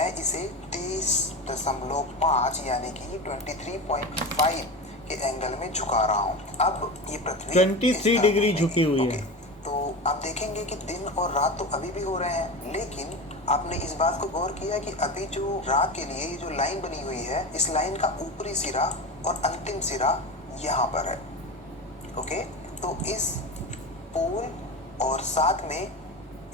मैं इसे 23.5 यानी कि 23.5 के एंगल में झुका रहा हूँ। अब ये पृथ्वी 23 डिग्री झुकी हुई है। तो आप देखेंगे कि दिन और रात तो अभी भी हो रहे हैं, लेकिन आपने इस बात को गौर किया कि अभी जो रात के लिए ये जो लाइन बनी हुई है, इस लाइन का ऊपरी सिरा और अंतिम सिरा यहाँ पर है। ओके, तो इस पोल और साथ में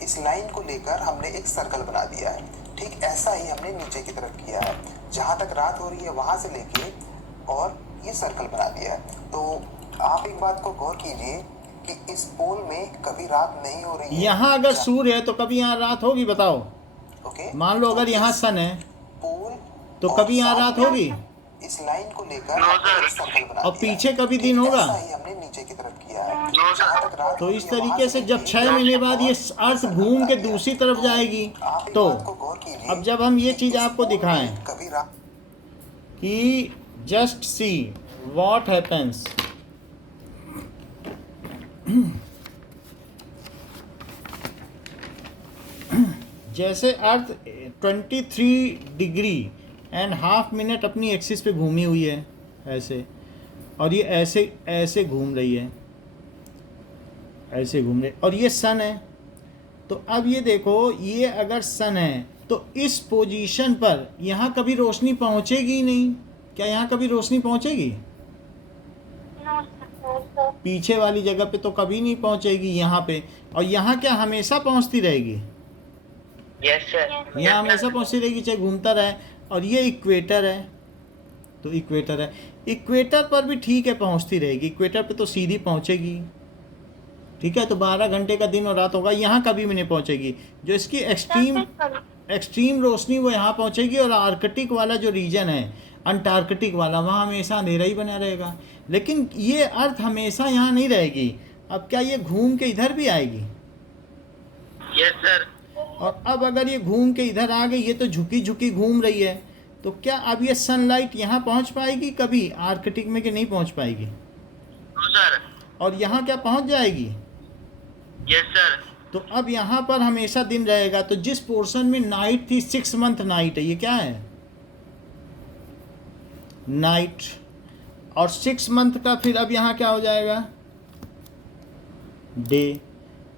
इस लाइन को लेकर हमने एक सर्कल बना दिया है। ठीक ऐसा ही हमने नीचे की तरफ किया है, जहाँ तक रात हो रही है वहां से लेके और ये सर्कल बना दिया है। तो आप एक बात को गौर कीजिए कि इस पोल में कभी रात नहीं हो रही है। यहाँ अगर सूर्य है तो कभी यहाँ रात होगी, बताओ। ओके, मान लो अगर यहाँ सन है पोल तो कभी यहाँ रात होगी? इस लाइन को लेकर हमने सर्कल बना और दिया पीछे है। कभी ठीक दिन होगा? ऐसा ही हमने नीचे की तरफ किया है, जहाँ तक रात तो हो इस रही है, वहां तरीके से जब लेके 6 महीने बाद ये और अर्थ सर्कल घूम बना के दिया है। दूसरी तरफ जाएगी, आप एक तो बात को गौर कीजिए अब जब हम ये कि चीज़ इस आपको पोल में दिखाएं कभी रात कि जस्ट सी व्हाट हैपेंस। जैसे अर्थ 23.5 मिनट अपनी एक्सिस पे घूमी हुई है ऐसे, और ये ऐसे ऐसे घूम रही है, ऐसे घूम रही, और ये सन है। तो अब ये देखो, ये अगर सन है तो इस पोजीशन पर यहाँ कभी रोशनी पहुँचेगी ही नहीं। क्या यहाँ कभी रोशनी पहुँचेगी? पीछे वाली जगह पे तो कभी नहीं पहुँचेगी, यहाँ पे। और यहाँ क्या हमेशा पहुँचती रहेगी? यस सर, यहाँ हमेशा पहुँचती रहेगी, चाहे घूमता रहे। और ये इक्वेटर है, तो इक्वेटर है, इक्वेटर पर भी ठीक है पहुँचती रहेगी, इक्वेटर पे तो सीधी पहुँचेगी। ठीक है, तो 12 घंटे का दिन और रात होगा, यहाँ कभी भी नहीं पहुँचेगी। जो इसकी एक्सट्रीम रोशनी वो यहाँ पहुँचेगी, और आर्कटिक वाला जो रीजन है, अंटार्कटिक वाला, वहाँ हमेशा अंधेरा ही बना रहेगा। लेकिन ये अर्थ हमेशा यहाँ नहीं रहेगी। अब क्या ये घूम के इधर भी आएगी? Yes sir. और अब अगर ये घूम के इधर आ गई, ये तो झुकी झुकी घूम रही है, तो क्या अब ये सनलाइट यहाँ पहुँच पाएगी कभी आर्कटिक में, कि नहीं पहुँच पाएगी? No sir. और यहाँ क्या पहुँच जाएगी? Yes sir. तो अब यहाँ पर हमेशा दिन रहेगा। तो जिस पोर्शन में नाइट थी, 6 मंथ नाइट है, ये क्या है? नाइट। और 6 मंथ का फिर अब यहाँ क्या हो जाएगा? डे।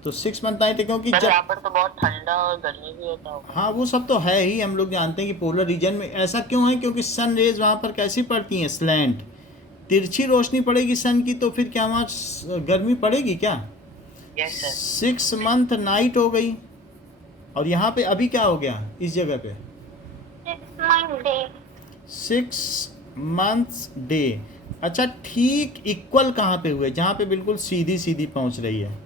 तो 6 मंथ नाइट है, क्योंकि सर जब यहाँ पर तो बहुत ठंडा और गर्मी भी होता होगा। हाँ, वो सब तो है ही। हम लोग जानते हैं कि पोलर रीजन में ऐसा क्यों है, क्योंकि सन रेज वहाँ पर कैसी पड़ती हैं? स्लैंट, तिरछी रोशनी पड़ेगी सन की, तो फिर क्या वहाँ गर्मी पड़ेगी क्या? Yes sir. 6 मंथ नाइट हो गई। और यहाँ पे अभी क्या हो गया इस जगह पे? 6 मंथ्स डे। अच्छा, ठीक इक्वल कहाँ पे हुए? जहाँ पे बिल्कुल सीधी सीधी पहुँच रही है,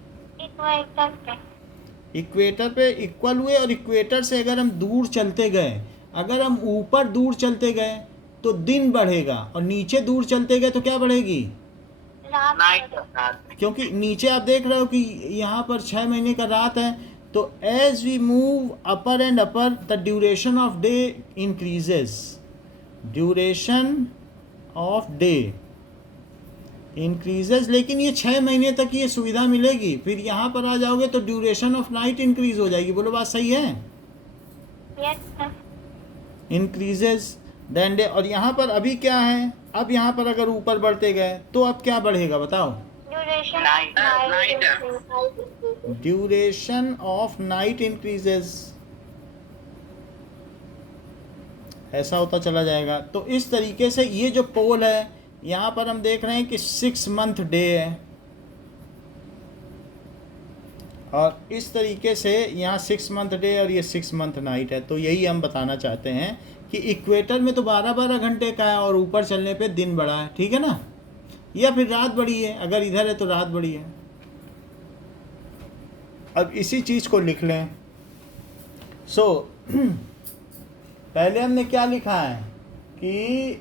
इक्वेटर पे इक्वल हुए। और इक्वेटर से अगर हम दूर चलते गए, अगर हम ऊपर दूर चलते गए तो दिन बढ़ेगा, और नीचे दूर चलते गए तो क्या बढ़ेगी? नाइट। क्योंकि नीचे आप देख रहे हो कि यहाँ पर 6 महीने का रात है। तो as we move upper and upper, the duration of day increases, duration of day increases. लेकिन ये 6 महीने तक ये सुविधा मिलेगी, फिर यहाँ पर आ जाओगे तो ड्यूरेशन ऑफ नाइट इंक्रीज हो जाएगी। बोलो, बात सही है? Increases then day. और यहाँ पर अभी क्या है? अब यहाँ पर अगर ऊपर बढ़ते गए तो अब क्या बढ़ेगा, बताओ? Duration of night increases. ऐसा होता चला जाएगा। तो इस तरीके से ये जो पोल है, यहाँ पर हम देख रहे हैं कि 6 मंथ डे है, और इस तरीके से यहाँ 6 मंथ डे और ये 6 मंथ नाइट है। तो यही हम बताना चाहते हैं कि इक्वेटर में तो 12-12 घंटे का है, और ऊपर चलने पे दिन बड़ा है। ठीक है ना? या फिर रात बड़ी है, अगर इधर है तो रात बड़ी है। अब इसी चीज़ को लिख लें। पहले हमने क्या लिखा है कि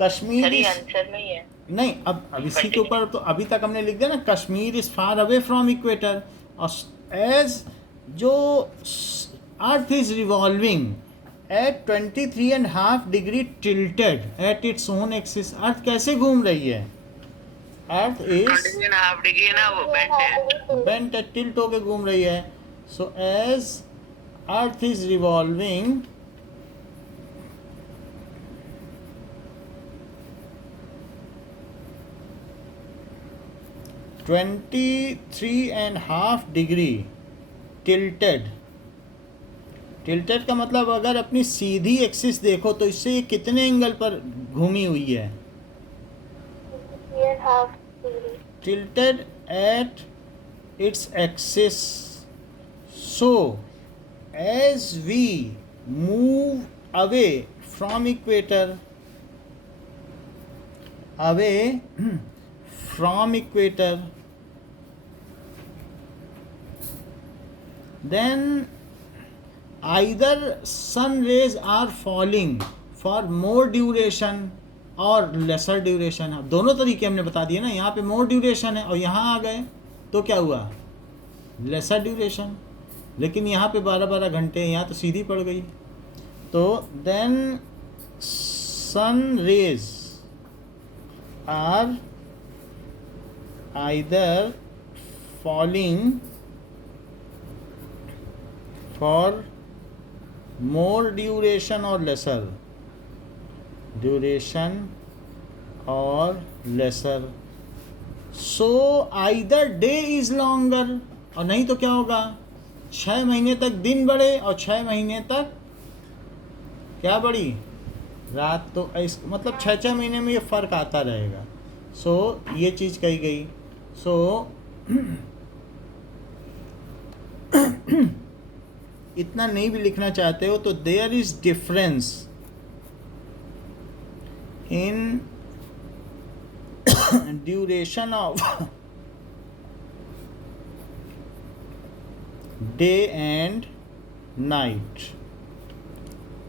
कश्मीर आंसर में ही है। नहीं, अब इसी के ऊपर तो अभी तक हमने लिख दिया ना, Kashmir is far away from equator. और एज जो earth is revolving at 23.5 degree tilted at its own axis. Earth कैसे घूम रही है? अर्थ इज 23.5 डिग्री ना, वो बेंट है, टिल्ट होके घूम रही है। So as earth is revolving 23.5 degree tilted. Tilted का मतलब अगर अपनी सीधी एक्सिस देखो तो इससे ये कितने एंगल पर घूमी हुई है? 3.5 degree. Tilted at its axis. So, as we move away from equator, then either sun rays are falling for more duration और लेसर ड्यूरेशन है। दोनों तरीके हमने बता दिए ना, यहाँ पे मोर ड्यूरेशन है और यहाँ आ गए तो क्या हुआ? Lesser duration. लेकिन यहाँ पे 12-12 घंटे, यहाँ तो सीधी पड़ गई। तो then sun rays are either falling for more duration और लेसर ड्यूरेशन और lesser. So either day is longer, और नहीं तो क्या होगा? 6 महीने तक दिन बढ़े और 6 महीने तक क्या बढ़ी? रात। तो इस मतलब 6 महीने में ये फ़र्क आता रहेगा। सो ये चीज़ कही गई। सो इतना नहीं भी लिखना चाहते हो तो there is difference in duration of day and night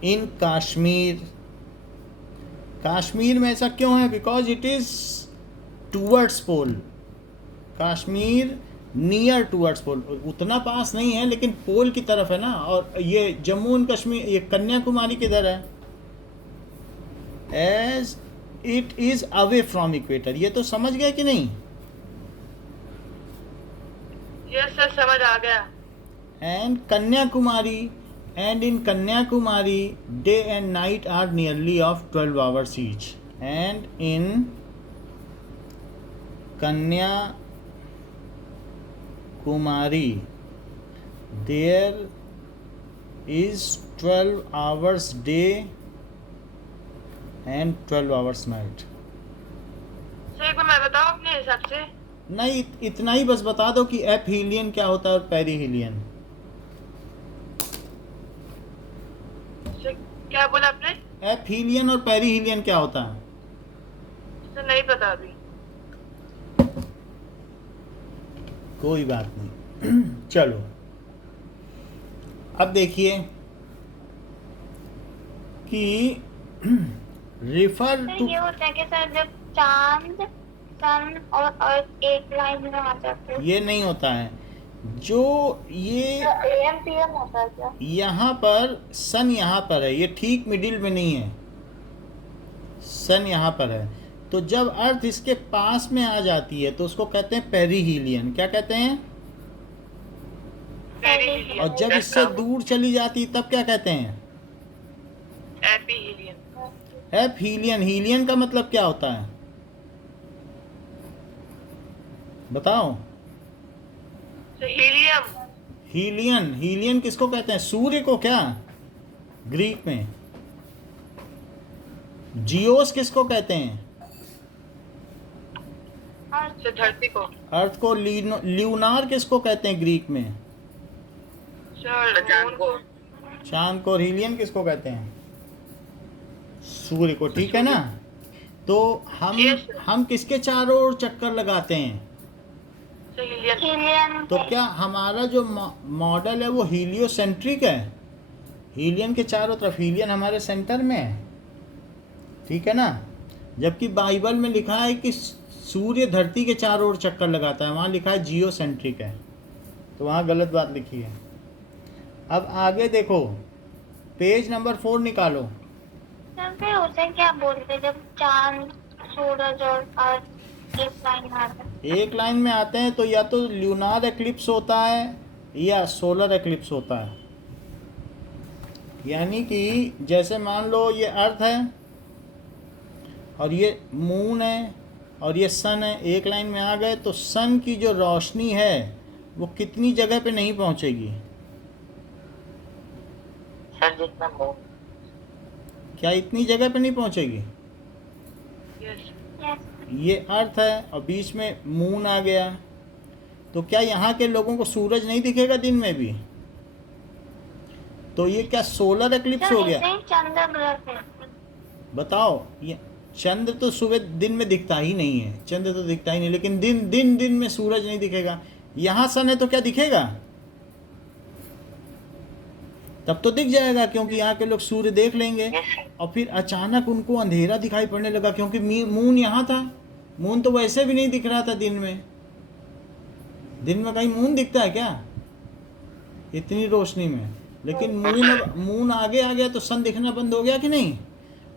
in Kashmir. Kashmir में ऐसा क्यों है? Because it is towards pole. Kashmir near towards pole, उतना पास नहीं है लेकिन पोल की तरफ है ना। और ये जम्मू एंड कश्मीर, ये कन्याकुमारी किधर है? As it is away from equator. ये तो समझ गए कि नहीं? यस सर, समझ आ गया। And Kanyakumari, and in Kanyakumari day and night are nearly of 12 hours each. And in Kanyakumari there is 12 hours day and 12 hours night. Sir एक बार मैं बताऊं अपने हिसाब से? नहीं, इतना ही बस बता दो कि एपहीलियन क्या होता है और पेरीहीलियन। सर क्या बोला आपने? एपहीलियन और पेरीहीलियन क्या होता है? सर नहीं पता अभी। कोई बात नहीं। चलो अब देखिए कि रिफर सर टू। ये होता है कि सर जब चांद, सन और अर्थ एक लाइन में आ जाते हैं, ये नहीं होता है। जो ये AM PM होता है क्या? यहाँ पर सन यहाँ पर है, ये ठीक मिडिल में नहीं है। सन यहाँ पर है, तो जब अर्थ इसके पास में आ जाती है तो उसको कहते हैं पेरीहीलियन। क्या कहते हैं? पेरीहीलियन। और जब इससे दूर चली जाती है तब क्या कहते हैं? एपीहीलियन। एपहीलियन। हीलियन का मतलब क्या होता है बताओ? Sir helium. हीलियन। हीलियन किसको कहते हैं? सूर्य को। क्या ग्रीक में? जियोस किसको कहते हैं? सर धरती को। अर्थ को। ल्यूनार किसको कहते हैं ग्रीक में? सर मून को। चांद को। और हीलियन किसको कहते हैं? सूर्य को। ठीक है ना? तो हम किसके चारों ओर चक्कर लगाते हैं? सर हीलियन। हीलियन। तो क्या हमारा जो मॉडल है वो हीलियोसेंट्रिक है? हीलियन के चारों तरफ, हीलियन हमारे सेंटर में है। ठीक है ना? जबकि बाइबल में लिखा है कि सूर्य धरती के चारों ओर चक्कर लगाता है, वहाँ लिखा है जियोसेंट्रिक है। तो वहाँ गलत बात लिखी है। अब आगे देखो, पेज नंबर 4 निकालो। सर फिर उसे क्या बोलते हैं जब चांद, सूरज और अर्थ एक लाइन में आते हैं? एक लाइन में आते हैं तो या तो ल्यूनार एक्लिप्स होता है या सोलर एक्लिप्स होता है। यानी कि जैसे मान लो ये अर्थ है और ये मून है और ये सन है, एक लाइन में आ गए तो सन की जो रोशनी है वो कितनी जगह पे नहीं पहुंचेगी? सर जितना मून। क्या इतनी जगह पे नहीं पहुंचेगी? यस यस ये अर्थ है और बीच में मून आ गया, तो क्या यहाँ के लोगों को सूरज नहीं दिखेगा दिन में भी? तो ये क्या सोलर एक्लिप्स हो गया? इसे ही चंद्र ग्रह कहते हैं। बताओ, ये चंद्र तो सुबह दिन में दिखता ही नहीं है, चंद्र तो दिखता ही नहीं, लेकिन दिन में सूरज नहीं दिखेगा। यहाँ सन है तो क्या दिखेगा? तब तो दिख जाएगा, क्योंकि यहाँ के लोग सूर्य देख लेंगे। Yes sir. और फिर अचानक उनको अंधेरा दिखाई पड़ने लगा, क्योंकि मून यहाँ था। मून तो वैसे भी नहीं दिख रहा था दिन में। दिन में कहीं मून दिखता है क्या इतनी रोशनी में? लेकिन मून आगे आ गया तो सन दिखना बंद हो गया कि नहीं?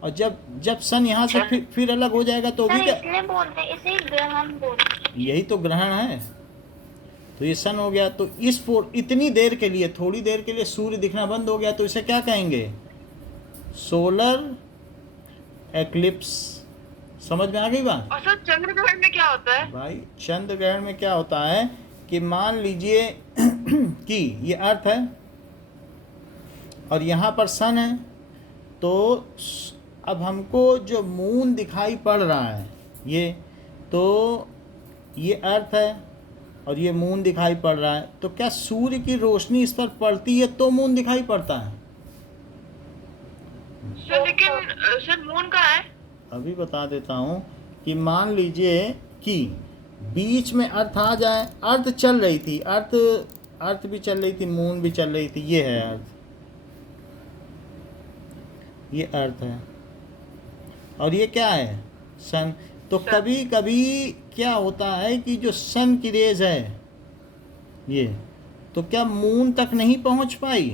और जब सन यहाँ से फिर अलग हो जाएगा तो भी सर क्या? इसलिए बोलते हैं, इसे ग्रहण बोलते हैं। यही तो ग्रहण है। तो ये सन हो गया, तो इतनी देर के लिए, थोड़ी देर के लिए सूर्य दिखना बंद हो गया, तो इसे क्या कहेंगे? Solar eclipse. समझ में आ गई बात? और सर चंद्र ग्रहण में क्या होता है? भाई चंद्र ग्रहण में क्या होता है कि मान लीजिए कि ये अर्थ है और यहाँ पर सन है, तो अब हमको जो मून दिखाई पड़ रहा है तो ये अर्थ है और ये मून दिखाई पड़ रहा है, तो क्या सूर्य की रोशनी इस पर पड़ती है तो मून दिखाई पड़ता है? सर लेकिन सर मून कहाँ है? अभी बता देता हूँ कि मान लीजिए कि बीच में अर्थ आ जाए, अर्थ चल रही थी, अर्थ भी चल रही थी, मून भी चल रही थी, ये है अर्थ, ये अर्थ है और ये क्या है? सन। तो कभी कभी क्या होता है कि जो सन की रेज है ये, तो क्या मून तक नहीं पहुंच पाई?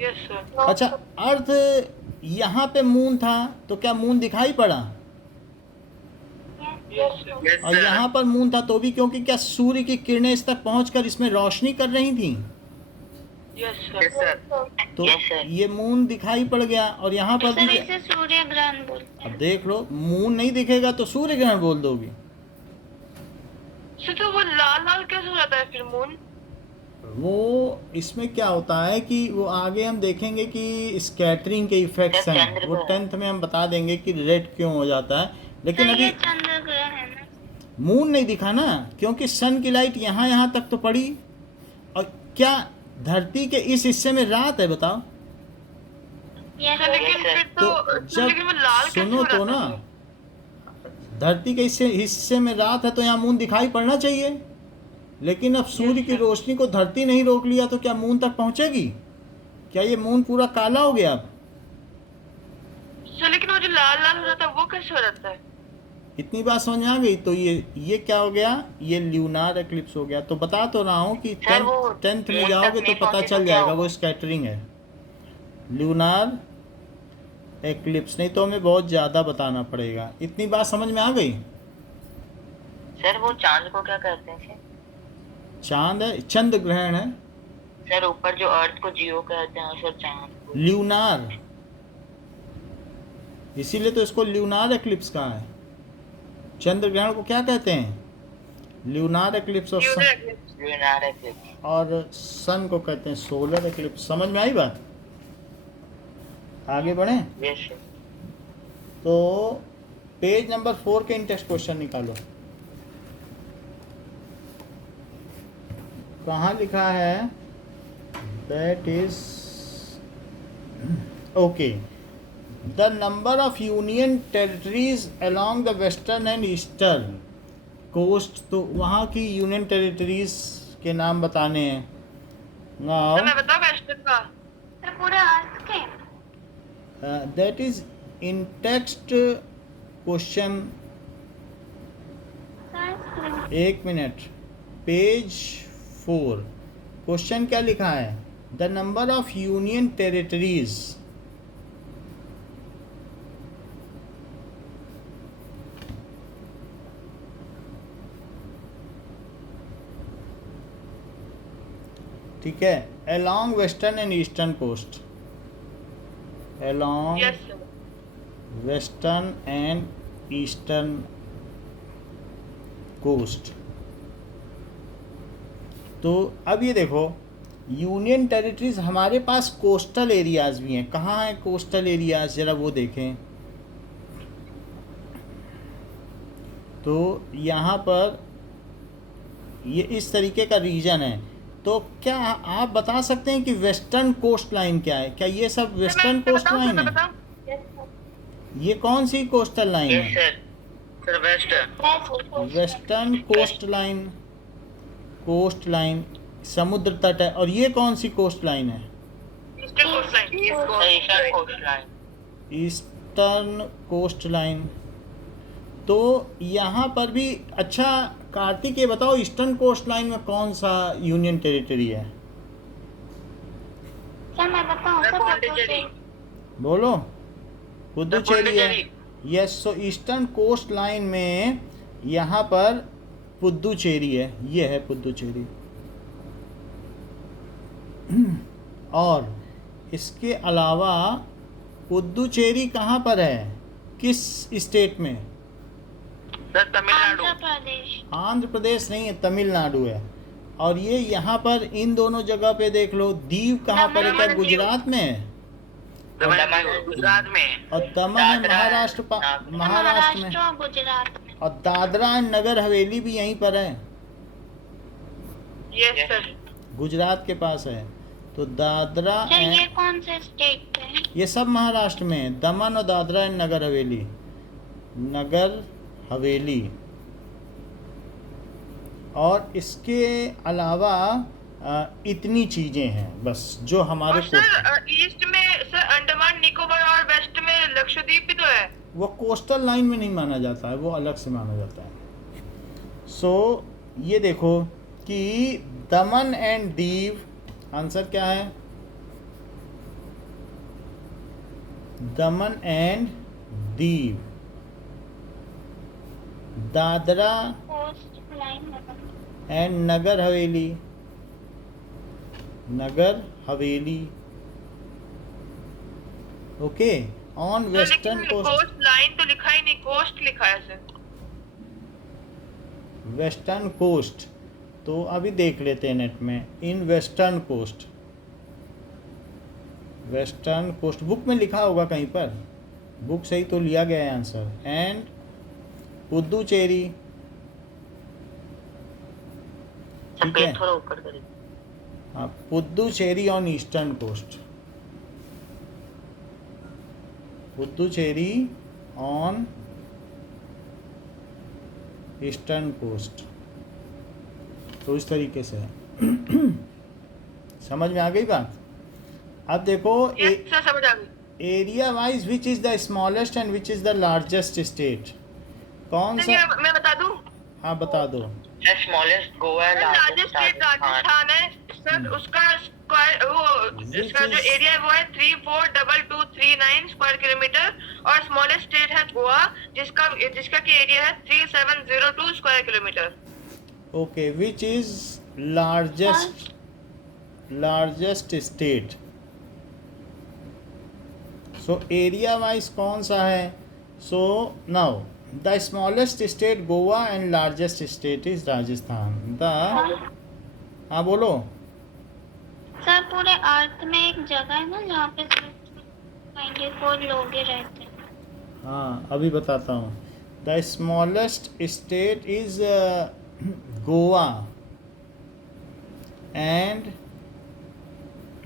Yes sir. अच्छा, अर्थ यहाँ पे मून था तो क्या मून दिखाई पड़ा? Yes sir. यस और यहाँ पर मून था तो भी, क्योंकि क्या सूर्य की किरणें इस तक पहुंचकर इसमें रोशनी कर रही थी, यस यस सर। सर। तो Yes, sir. ये मून दिखाई पड़ गया और यहाँ पर सर भी। इसे सूर्य ग्रहण बोलते अब हैं। देख लो, मून नहीं दिखेगा तो सूर्य ग्रहण बोल दोगी। सर तो वो लाल लाल कैसे हो जाता है फिर मून? वो इसमें क्या होता है कि वो आगे हम देखेंगे कि स्कैटरिंग के इफेक्ट्स हैं, चंद्र वो ग्रहण। 10th में हम बता देंगे कि रेड क्यों हो जाता है, लेकिन सर अभी ये चंद्र ग्रह है ना। मून नहीं दिखा ना, क्योंकि सन की लाइट यहाँ तक तो पड़ी। और क्या धरती के इस हिस्से में रात है? बताओ। यस सर लेकिन sir. फिर तो तो लेकिन वो लाल कैसे सुनो हो तो जाता ना, है? धरती के हिस्से में रात है तो यहाँ मून दिखाई पड़ना चाहिए, लेकिन अब सूर्य की रोशनी को धरती नहीं रोक लिया तो क्या मून तक पहुंचेगी? क्या ये मून पूरा काला हो गया अब? सर लेकिन वो जो लाल लाल हो जाता है वो कैसे हो जाता है? इतनी बात समझ में आ गई? तो ये क्या हो गया? ये ल्यूनार एक्लिप्स हो गया। तो बता तो रहा हूँ कि सर, वो 10th में मून जाओगे तक तो नहीं पता पहुंचे चल तो क्या जाएगा, होगा? वो स्कैटरिंग है, ल्यूनार एक्लिप्स। नहीं तो हमें बहुत ज़्यादा बताना पड़ेगा। इतनी बात समझ में आ गई? सर वो चांद को क्या कहते हैं सर? चांद है, चंद्र ग्रहण है। सर ऊपर जो अर्थ को जियो कहते हैं सर, चांद को। ल्यूनार, इसीलिए तो इसको ल्यूनार एक्लिप्स कहा है। चंद्र ग्रहण को क्या कहते हैं? ल्यूनार एक्लिप्स। और ल्यूनार एक्लिप्स। और सन को कहते हैं सोलर एक्लिप्स। समझ में आई बात? आगे बढ़ें यस सर। तो पेज नंबर 4 के इंटेक्स्ट क्वेश्चन निकालो। कहाँ लिखा है? That is okay, the number of union territories along the western and eastern coast. तो वहाँ की यूनियन टेरिटरीज के नाम बताने हैं। नाउ सर मैं बताऊँ वेस्टर्न का? सर पूरा अर्थ के that is in text question। Sir एक मिनट, पेज 4 क्वेश्चन क्या लिखा है? The number of union territories. ठीक है, along western and eastern coast, along yes sir. western and eastern coast. तो अब ये देखो, यूनियन टेरिटरीज हमारे पास कोस्टल एरियाज भी हैं। कहाँ हैं कोस्टल एरियाज, ज़रा वो देखें। तो यहाँ पर ये इस तरीके का रीजन है। तो क्या आप बता सकते हैं कि वेस्टर्न कोस्ट लाइन क्या है? क्या ये सब वेस्टर्न कोस्ट लाइन है? ये कौन सी कोस्टल लाइन यस है? Sir western. Western coast line, coast line समुद्र तट है। और ये कौन सी कोस्ट लाइन है? Eastern coast line. Eastern coast line. Eastern coast line. तो यहाँ पर भी, अच्छा कार्तिक ये बताओ, ईस्टर्न कोस्ट लाइन में कौन सा यूनियन टेरिटरी है? सर मैं बताऊँ सर, पौंडीचेरी। बोलो। पुदुचेरी है। Pondicherry. Yes, so eastern coast line में यहाँ पर पुदुचेरी है। ये है पुदुचेरी। और इसके अलावा पुदुचेरी कहाँ पर है, किस स्टेट में? सर तमिलनाडु। आंध्र प्रदेश। आंध्र प्रदेश नहीं है, तमिलनाडु है। और ये यहाँ पर इन दोनों जगह पे देख लो, दीव कहाँ पर है? क्या गुजरात में है? दमन गुजरात में। और दमन है महाराष्ट्र महाराष्ट्र में। और गुजरात में। और दादरा एंड नगर हवेली भी यहीं पर है, यस सर। गुजरात के पास है। तो दादरा सर ये एंड, कौन से स्टेट है? ये सब महाराष्ट्र में है। दमन और दादरा एंड नगर हवेली, नगर हवेली। और इसके अलावा इतनी चीज़ें हैं बस जो हमारे और सर ईस्ट में सर अंडमान निकोबार और वेस्ट में लक्षद्वीप भी तो है। वो कोस्टल लाइन में नहीं माना जाता है, वो अलग से माना जाता है। सो ये देखो कि दमन एंड दीव, आंसर क्या है? Daman and Diu, Dadra coast line and Nagar Haveli, Nagar Haveli. Okay, on western coast, coast line तो लिखा ही नहीं, कोस्ट लिखा है सर। Western coast. तो अभी देख लेते हैं नेट में, in western coast, western coast book में लिखा होगा कहीं पर, बुक से ही तो लिया गया है आंसर। एंड पुदुचेरी, ठीक है। थोड़ा ऊपर करिए। हाँ, Puducherry on eastern coast, Puducherry on eastern coast. तो इस तरीके से समझ में आ गई बात। अब देखो यस सर, समझ आ गई। Area wise which is the smallest and which is the largest state? कौन सा? मैं बता दूं? हाँ बता दो। स्मॉलेस्ट गोवा है, लार्जेस्ट स्टेट राजस्थान है सर। उसका स्क्वायर वो इसका जो एरिया है वो है 342239 स्क्वायर किलोमीटर। और स्मॉलेस्ट स्टेट है गोवा, जिसका की एरिया है 3702 square kilometre. Okay, which is largest state? So area wise कौन सा है? So now the smallest state Goa and largest state is Rajasthan. The, हाँ बोलो। सर पूरे अर्थ में एक जगह है ना जहाँ पे 94 लोग ही रहते हैं। हाँ अभी बताता हूँ। The smallest state is Goa and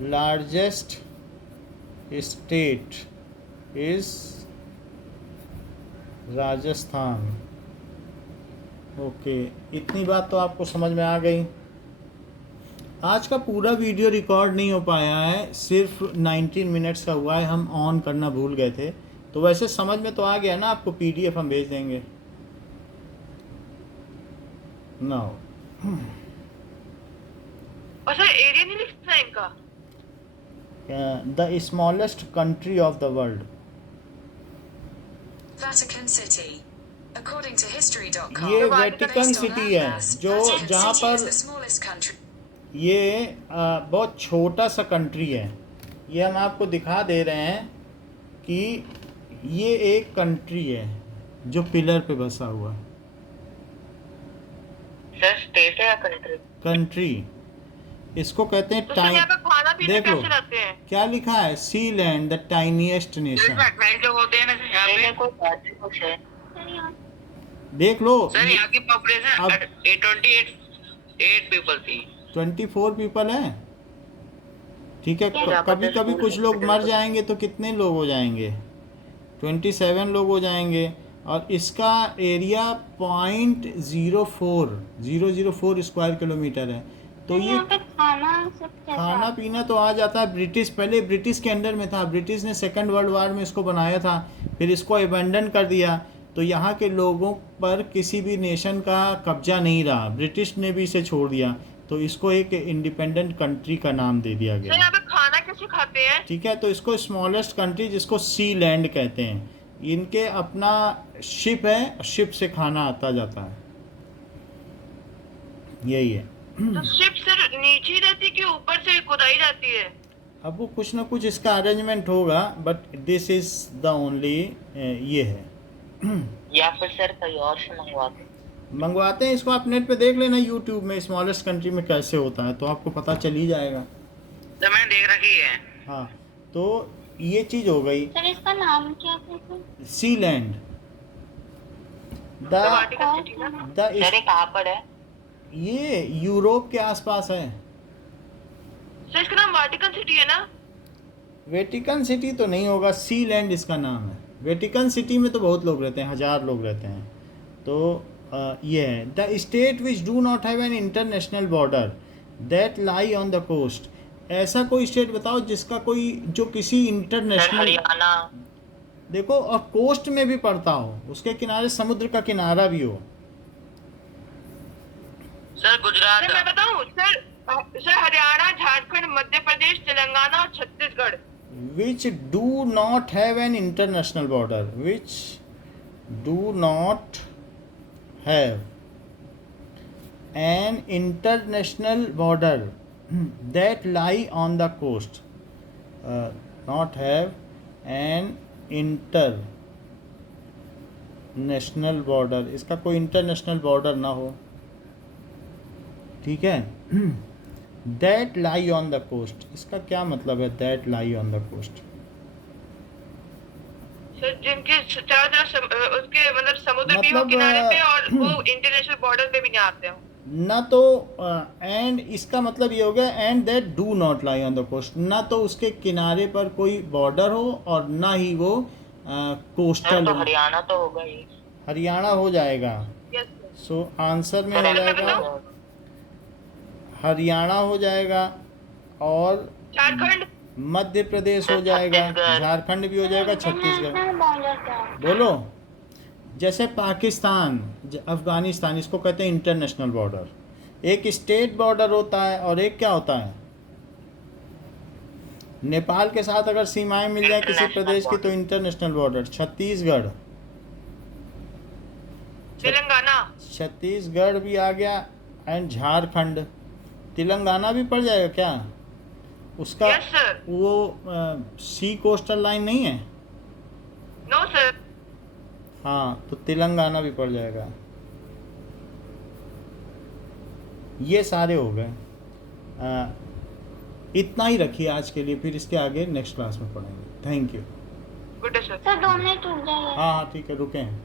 largest state is Rajasthan. Okay, इतनी बात तो आपको समझ में आ गई। आज का पूरा वीडियो रिकॉर्ड नहीं हो पाया है, सिर्फ 19 मिनट्स का हुआ है, हम ऑन करना भूल गए थे। तो वैसे समझ में तो आ गया ना आपको, पीडीएफ हम भेज देंगे। नाउ और सर एरिया नहीं लिखना है इनका। The smallest country of the world, Vatican City. According to history.com, ये वेटिकन सिटी है, जो जहाँ City is the पर smallest country. ये बहुत छोटा सा कंट्री है। ये हम आपको दिखा दे रहे हैं कि ये एक कंट्री है जो पिलर पे बसा हुआ है। सर स्टेट है या कंट्री? कंट्री। इसको कहते हैं तो सर यहाँ पे खाना पीने देख लो कैसे लाते हैं? क्या लिखा है, सी लैंड द टाइनीएस्ट नेशन। लोग होते हैं ना सर यहाँ मेरे पे। को बात ही कुछ है। सर यहाँ देख लो सर यहाँ की पॉपुलेशन अब 8 पीपल थी। 24 पीपल है, ठीक है। क्या कभी पता कभी स्कूल कुछ लोग हॉस्पिटल मर को- जाएंगे तो कितने लोग हो जाएंगे, 27 लोग हो जाएंगे। और इसका एरिया 0.004 स्क्वायर किलोमीटर है। तो सर ये यहाँ पे खाना सब कैसा खाना पीना तो आ जाता है। ब्रिटिश पहले ब्रिटिश के अंडर में था, ब्रिटिश ने सेकंड वर्ल्ड वार में इसको बनाया था, फिर इसको अबेंडन कर दिया। तो यहाँ के लोगों पर किसी भी नेशन का कब्जा नहीं रहा, ब्रिटिश ने भी इसे छोड़ दिया, तो इसको एक इंडिपेंडेंट कंट्री का नाम दे दिया सर गया। यहाँ पे खाना कैसे खाते हैं? ठीक है, तो इसको स्मॉलेस्ट कंट्री जिसको सी लैंड कहते हैं, इनके अपना शिप है, शिप से खाना आता जाता है, यही है। तो शिप सर नीचे ही रहती है कि ऊपर से खुदाई जाती है? अब वो कुछ ना कुछ इसका अरेंजमेंट होगा, but this is the only ये है। या फिर सर कहीं और से मंगवाते? मंगवाते हैं इसको, आप नेट पे देख लेना यूट्यूब में स्मॉलेस्ट कंट्री में कैसे होता है, तो आपको पता चल ही जाएगा। तो मैंने देख रखी है। हाँ, तो ये चीज़ हो गई सर इसका नाम क्या था sir? Sealand the Vatican City ना? सर ये कहाँ पर है? ये यूरोप के आसपास है। सर इसका नाम वाटिकन सिटी है ना? वेटिकन सिटी तो नहीं होगा, सी लैंड इसका नाम है। वेटिकन सिटी में तो बहुत लोग रहते हैं, 1000 लोग रहते हैं। तो ये है the state which do not have an international border that lie on the coast. ऐसा कोई स्टेट बताओ जिसका कोई, जो किसी सर इंटरनेशनल, हरियाणा। देखो, और कोस्ट में भी पड़ता हो, उसके किनारे समुद्र का किनारा भी हो। सर गुजरात। सर मैं बताऊं सर हरियाणा, झारखंड, मध्य प्रदेश, तेलंगाना और Chhattisgarh. which do not have an international border, which do not have an international border that lie on the coast, not have an international border, इसका कोई इंटरनेशनल बॉर्डर ना हो, ठीक है। That lie on the coast, इसका क्या मतलब है that lie on the coast? Sir जिनके चारों तरफ उसके मतलब समुद्र भी हो मतलब, किनारे पे और वो इंटरनेशनल बॉर्डर पे भी नहीं आते हो। ना तो एंड इसका मतलब ये हो गया and that do not lie on the coast, ना तो उसके किनारे पर कोई बॉर्डर हो और ना ही वो सर कोस्टल तो हो। हरियाणा तो होगा ही। हरियाणा हो जाएगा, यस सर। सो आंसर में सर हो ऐसा जाएगा बताओ। हरियाणा हो जाएगा, और झारखंड। मध्य प्रदेश हो जाएगा, छत्तीसगढ़। झारखंड भी हो जाएगा, छत्तीसगढ़। इंटरनेशनल बॉर्डर क्या है? बोलो, जैसे पाकिस्तान, अफगानिस्तान, इसको कहते हैं इंटरनेशनल बॉर्डर। एक स्टेट बॉर्डर होता है और एक क्या होता है, नेपाल के साथ अगर सीमाएं मिल जाए किसी International प्रदेश की तो border। International border. Chhattisgarh, Telangana. Chhattisgarh भी आ गया, एंड झारखंड, तेलंगाना भी पड़ जाएगा क्या? उसका यस सर। वो सी कोस्टल लाइन नहीं है? No sir. हाँ, तो तेलंगाना भी पड़ जाएगा। ये सारे हो गए। इतना ही रखिए आज के लिए, फिर इसके आगे नेक्स्ट क्लास में पढ़ेंगे। Thank you. Good day sir. Sir 2 minute रुक जाइए। हाँ हाँ, ठीक है, रुके हैं।